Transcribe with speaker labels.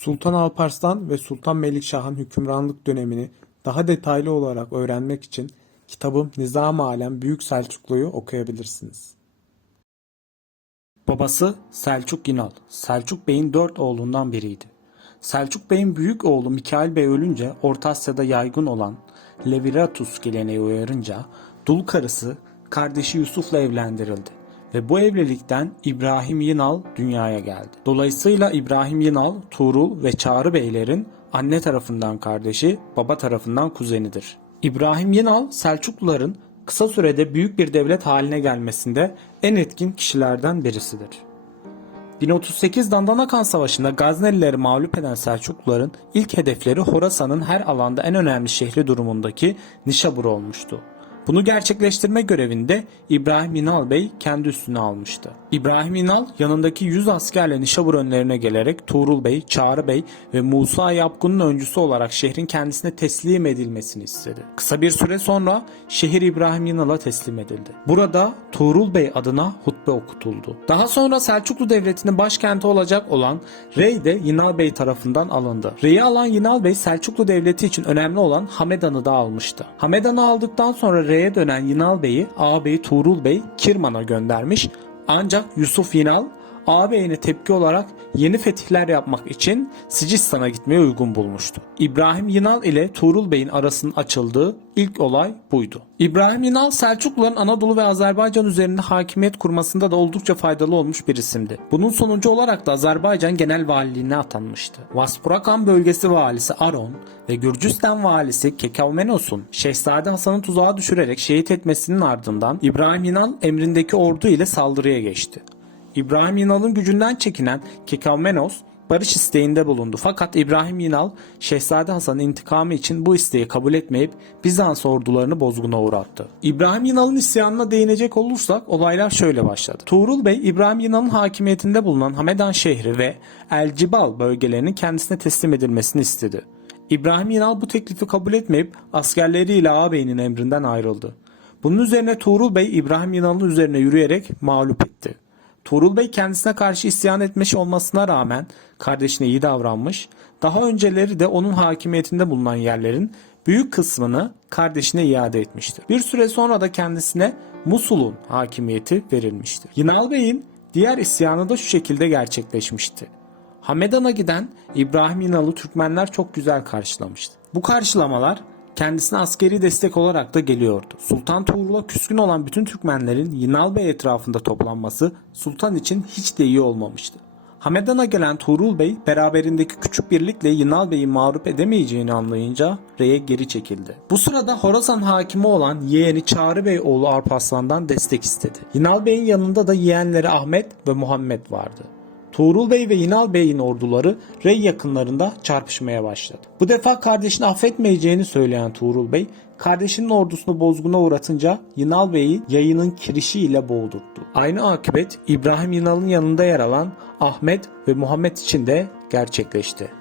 Speaker 1: Sultan Alparslan ve Sultan Melikşah'ın hükümranlık dönemini daha detaylı olarak öğrenmek için kitabım Nizam-ı Alem Büyük Selçuklu'yu okuyabilirsiniz. Babası Selçuk Ginal, Selçuk Bey'in dört oğlundan biriydi. Selçuk Bey'in büyük oğlu Mikail Bey ölünce Orta Asya'da yaygın olan Leviratus geleneği uyarınca dul karısı kardeşi Yusuf'la evlendirildi ve bu evlilikten İbrahim Yinal dünyaya geldi. Dolayısıyla İbrahim Yinal, Tuğrul ve Çağrı Beylerin anne tarafından kardeşi, baba tarafından kuzenidir. İbrahim Yinal, Selçukluların kısa sürede büyük bir devlet haline gelmesinde en etkin kişilerden birisidir. 1038 Dandanakan Savaşı'nda Gaznelileri mağlup eden Selçukluların ilk hedefleri Horasan'ın her alanda en önemli şehri durumundaki Nişabur olmuştu. Bunu gerçekleştirme görevinde İbrahim İnal Bey kendi üstüne almıştı. İbrahim İnal yanındaki 100 askerle Nişabur önlerine gelerek Tuğrul Bey, Çağrı Bey ve Musa Yapkun'un öncüsü olarak şehrin kendisine teslim edilmesini istedi. Kısa bir süre sonra şehir İbrahim İnal'a teslim edildi. Burada Tuğrul Bey adına hutbe okutuldu. Daha sonra Selçuklu Devleti'nin başkenti olacak olan Rey de Yinal Bey tarafından alındı. Rey'i alan Yinal Bey Selçuklu Devleti için önemli olan Hamedan'ı da almıştı. Hamedan'ı aldıktan sonra Rey'e dönen Yinal Bey'i ağabeyi Tuğrul Bey Kirman'a göndermiş. Ancak Yusuf Yinal ağabeyine tepki olarak yeni fetihler yapmak için Sicistan'a gitmeye uygun bulmuştu. İbrahim Yinal ile Tuğrul Bey'in arasının açıldığı ilk olay buydu. İbrahim Yinal Selçukluların Anadolu ve Azerbaycan üzerinde hakimiyet kurmasında da oldukça faydalı olmuş bir isimdi. Bunun sonucu olarak da Azerbaycan genel valiliğine atanmıştı. Vaspurakan bölgesi valisi Aron ve Gürcistan valisi Kekavmenos'un Şehzade Hasan'ı tuzağa düşürerek şehit etmesinin ardından İbrahim Yinal emrindeki ordu ile saldırıya geçti. İbrahim Yinal'ın gücünden çekinen Kekavmenos barış isteğinde bulundu. Fakat İbrahim Yinal Şehzade Hasan'ın intikamı için bu isteği kabul etmeyip Bizans ordularını bozguna uğrattı. İbrahim Yinal'ın isyanına değinecek olursak olaylar şöyle başladı. Tuğrul Bey İbrahim Yinal'ın hakimiyetinde bulunan Hamedan şehri ve El Cibal bölgelerinin kendisine teslim edilmesini istedi. İbrahim Yinal bu teklifi kabul etmeyip askerleriyle ağabeyinin emrinden ayrıldı. Bunun üzerine Tuğrul Bey İbrahim Yinal'ın üzerine yürüyerek mağlup etti. Tuğrul Bey kendisine karşı isyan etmiş olmasına rağmen kardeşine iyi davranmış, daha önceleri de onun hakimiyetinde bulunan yerlerin büyük kısmını kardeşine iade etmiştir. Bir süre sonra da kendisine Musul'un hakimiyeti verilmiştir. Yinal Bey'in diğer isyanı da şu şekilde gerçekleşmişti. Hamedan'a giden İbrahim Yinal'ı Türkmenler çok güzel karşılamıştı. Bu karşılamalar kendisine askeri destek olarak da geliyordu. Sultan Tuğrul'a küskün olan bütün Türkmenlerin Yinal Bey etrafında toplanması sultan için hiç de iyi olmamıştı. Hamedan'a gelen Tuğrul Bey beraberindeki küçük birlikle Yinal Bey'i mağlup edemeyeceğini anlayınca Rey'e geri çekildi. Bu sırada Horasan hakimi olan yeğeni Çağrı Bey oğlu Arpaslan'dan destek istedi. Yinal Bey'in yanında da yeğenleri Ahmet ve Muhammed vardı. Tuğrul Bey ve Yinal Bey'in orduları Rey yakınlarında çarpışmaya başladı. Bu defa kardeşini affetmeyeceğini söyleyen Tuğrul Bey, kardeşinin ordusunu bozguna uğratınca Yinal Bey'i yayının kirişiyle boğdurttu. Aynı akıbet İbrahim Yinal'ın yanında yer alan Ahmet ve Muhammed için de gerçekleşti.